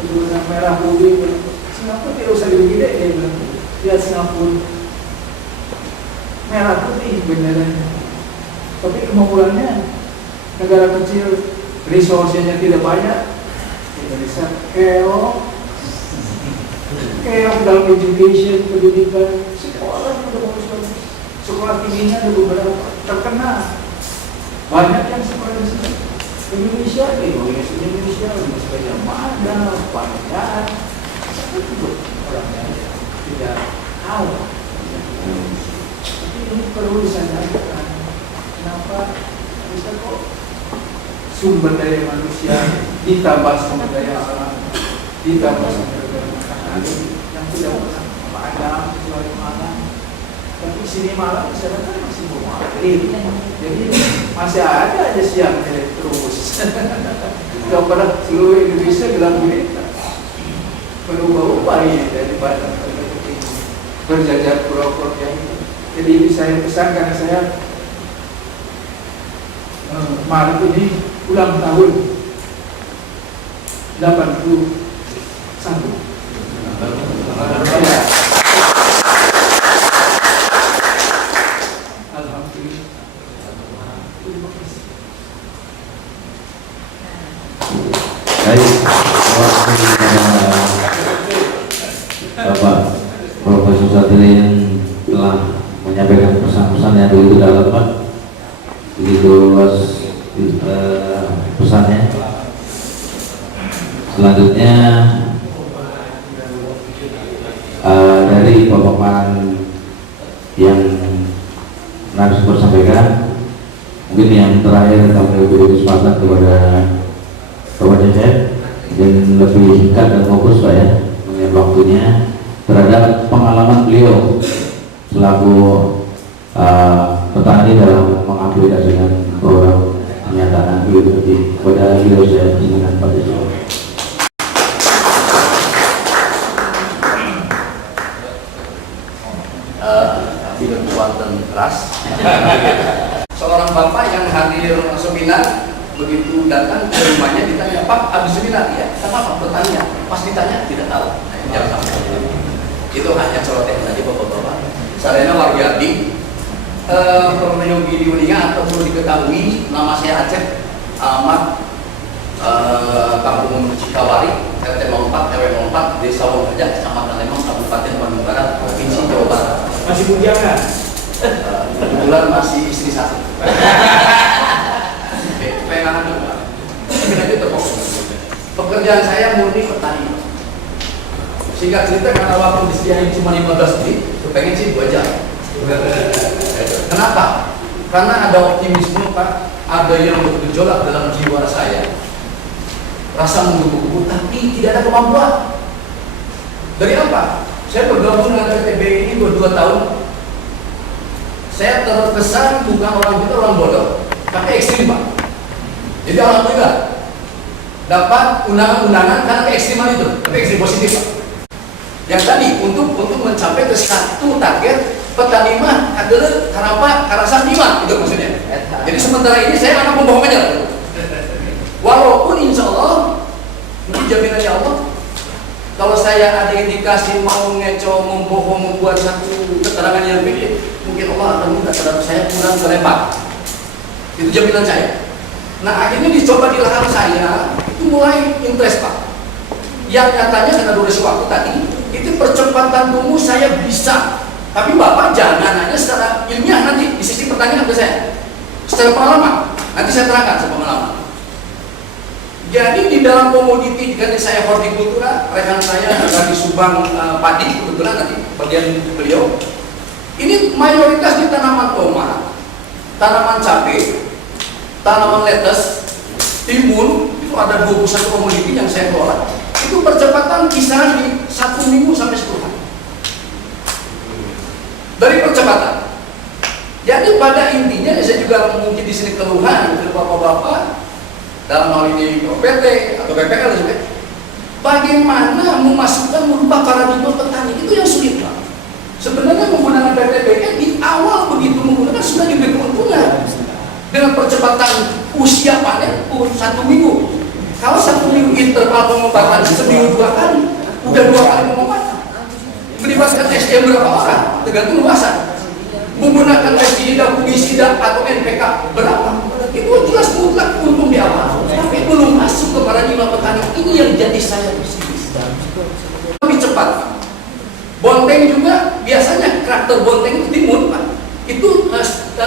keturunan merah putih. Singapura tidak usah gede-gede, dia bilang. Lihat Singapura, merah putih benderanya. Tapi kemampuannya negara kecil, resource-nya tidak banyak. Indonesia keok dalam education, pendidikan, sekolah sudah bagus-bagus. Sekolah tingginya ada beberapa terkenal. Banyak yang sekolah di sini. Indonesia, Indonesia banyak mana, banyak. Tapi juga orangnya tidak tahu. Tapi ini perlu disadarkan. Kenapa bisa kok sumber daya manusia ditambah sumber daya alam, ditambah sumber daya makanan yang tidak pernah padam kecuali malam. Tapi sini malam di sana kan masih berwarna, jadi masih ada aja siang terus. Tidak pernah seluruh Indonesia gelap gulita. Berubah-ubah ini daripada berjajar pulau-pulau yang itu. Jadi ini saya pesan karena saya Maret ini ulang tahun 81. Ya. Alhamdulillah. Baik, Bapak Profesor Satria yang telah menyampaikan pesan-pesan yang begitu dalam, Pak, begitu luas pesannya. Selanjutnya dari pemaparan yang narasumber sampaikan, mungkin yang terakhir kami beri kesempatan kepada Bapak Cecep dan lebih singkat dan fokus, Pak, ya, mengenai waktunya terhadap pengalaman beliau selaku petani dalam mengaplikasikan program penyataan biologi. Kepada beliau saya silakan, Pak Cecep. Tidak kuatan keras. Seorang bapak yang hadir seminar, begitu datang ke rumahnya ditanya, Pak, habis seminar ya? Apa pertanyaan? Pas ditanya tidak tahu. Jangan sampai itu hanya celotehan aja bapak-bapak. Sarena Wargiardi, permayogi di Uninga, atau perlu diketahui nama saya Aceh Ahmad, Kampung Cikawari, RT 04 RW 04, Desa Wongaja, Kecamatan Lembang, Kabupaten Bandung Barat, Provinsi Jawa Barat. Masih bujangan? Kebetulan masih istri satu. Pengen juga. Pekerjaan saya murni petani. Singkat cerita, karena waktu disediain cuma 15 menit, pengen sih 2 jam. Kenapa? Karena ada optimisme, Pak. Ada yang bergejolak dalam jiwa saya. Rasa menggebu-gebu, tapi tidak ada kemampuan. Dari apa? Saya bergabung dengan PTB ini 2 tahun. Saya terkesan bukan orang kita, orang bodoh, tapi ekstrim, Pak. Jadi alhamdulillah dapat undangan-undangan karena keekstriman itu, tapi ekstrim positif, Pak. Yang tadi untuk mencapai ke satu target petani mah adalah karapa karasan lima, itu maksudnya. Jadi sementara ini saya anak membohong aja. Walaupun insya Allah ini jaminannya Allah. Kalau saya ada indikasi mau ngeco, membohong, membuat satu keterangan yang berbeda, mungkin Allah akan minta terhadap saya kurang terlepas. Itu jaminan saya. Nah, akhirnya dicoba di lahan saya, itu mulai interest, Pak. Yang nyatanya karena durasi waktu tadi, itu percepatan tumbuh saya bisa. Tapi Bapak jangan hanya secara ilmiah nanti, di sisi pertanyaan ke saya. Secara pengalaman, nanti saya terangkan secara pengalaman. Jadi di dalam komoditi, karena saya hortikultura, rekan saya dari Subang padi, kebetulan nanti bagian beliau. Ini mayoritas di tanaman tomat, tanaman cabai, tanaman lettuce, timun, itu ada 21 komoditi yang saya kelola. Itu percepatan kisaran di 1 minggu sampai 10 hari. Dari percepatan. Jadi pada intinya saya juga mungkin di sini keluhan ke bapak-bapak dalam hal ini PT atau BPL juga. Bagaimana memasukkan merubah paradigma petani itu yang sulit, Pak. Sebenarnya menggunakan PTBN di awal begitu menggunakan sudah diberi keuntungan dengan percepatan usia panen 1 minggu. Kalau 1 minggu interval pengobatan seminggu 2 kali pengobatan. Melibatkan SDM berapa orang? Tergantung luasan. Menggunakan pestisida, funggisida atau NPK berapa? Itu jelas mutlak untung di awal. Tapi belum masuk ke paradigma petani. Ini yang jadi saya pesimis. Lebih cepat. Bonteng juga biasanya karakter bonteng itu timun, Pak. Itu